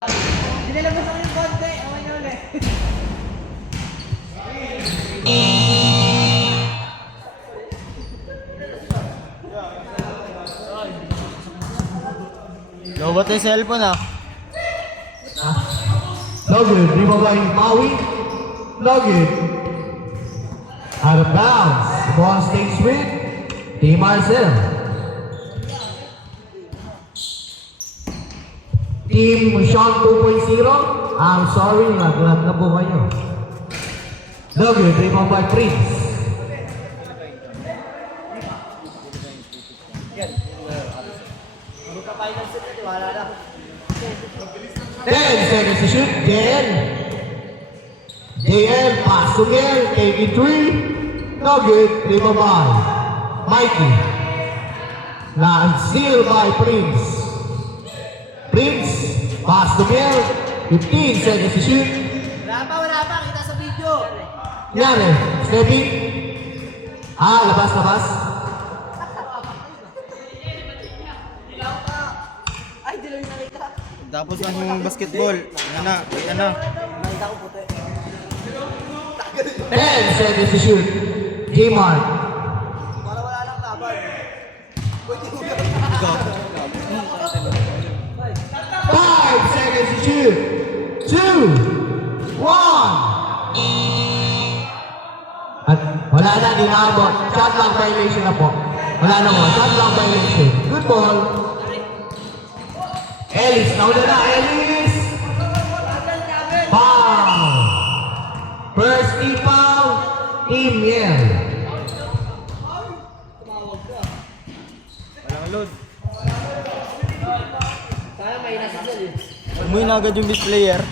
Dinilabas ako yung konti. Okay na ulit. Lobot yung cellphone ah. Logan, rebound by Maui. Logan. Out of bounds. The ball stays with Team Marcel. Team Sean 2.0. I'm sorry, naglag na po kayo. Logan, rebound by Prince. Magka-final set na, wala na. 10 seconds to shoot. JL, pass to Mel, take it 3. No good, rebound by Mikey. Steal by Prince. Prince, pass to Mel, 15 seconds to shoot. Wala pa, kita sa video. Nyari, stepping. Labas. Ay, di lang yung nakita. Tapos ang basketball. Yan na. Nakita ko puti. 10 seconds to shoot. J-Mark. Para wala lang laban. Pwede mo 5 seconds to shoot. 2, 1. At wala na, di naabot. Shot clock violation na po. Wala na mo. Shot clock violation. Good ball. Ellis, nauna na. Ellis. Foul. First team foul. Team Yale. Walang load. Sana may nasasal eh. Umuwi na agad yung best player.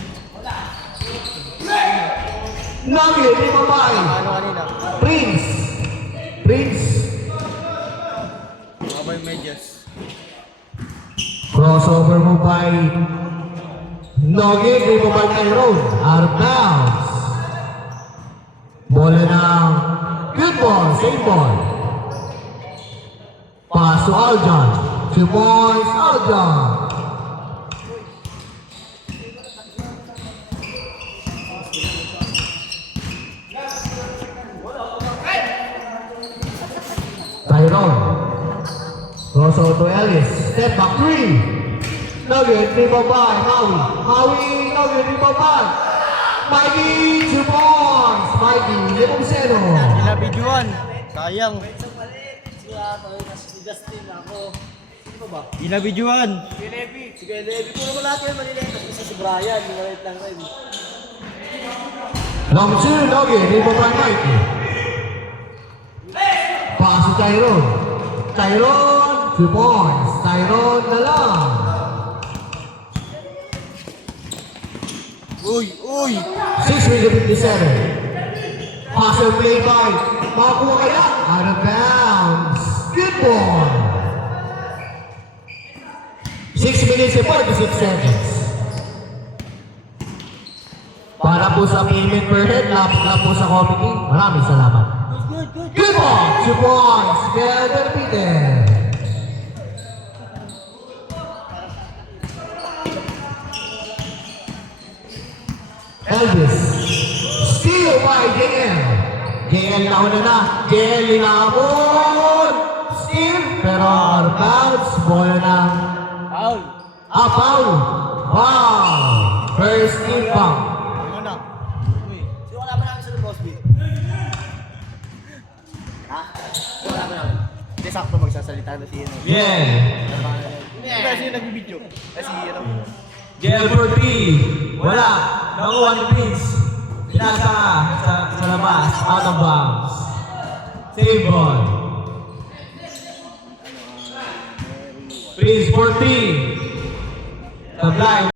Nugget, lima ba? Ano kanina? Prince. Mga yung medyas. Crossover mo by Nugget, lima ba Tyrone? Out of bounds. Bola ng good ball, same ball. Pass to Aljon. 2 points, Aljon. Tyrone. Crossover to Ellis. Step back 3. Nugget, rebound by Maui, Nugget, rebound by Mikey, 2 points. Mikey, 5-0. Pinabidyoan. Sayang. Si Justin ako. Sino ba? Pinabidyoan. Si Levi. Sige, Levi. Puro mo lahat yun malilit. Tapos isa si Brian. Yung malilit lang rin. Long 2, Nugget, rebound by Mikey. Pass to Tyrone. 2 points. Tyrone na lang. Uy. 6 minutes 57. Passer play by Makuha kaya. Out of bounds. Good ball. 6 minutes and 46 seconds. Para po sa payment per head, lapit lang po sa committee. Maraming salamat. Good ball. 2 points. Kaya Peter. Elvis. Steal by JL. JL nauna na. JL inabot. Steal. Pero out of bounds. Bola ng Foul. foul. Foul. First team foul. Ano na? Sino kalaban namin sa Bosby? Ha? Sino kalaban namin? Hindi sakto magsasalita na si Ino. Yeah. Kasi yung nagbibidyo. Kasi ano. JL4P. Wala. Nakuha ni Prince. Pinasa sa labas. Out of bounds. Save ball. Prince 14. Tablay.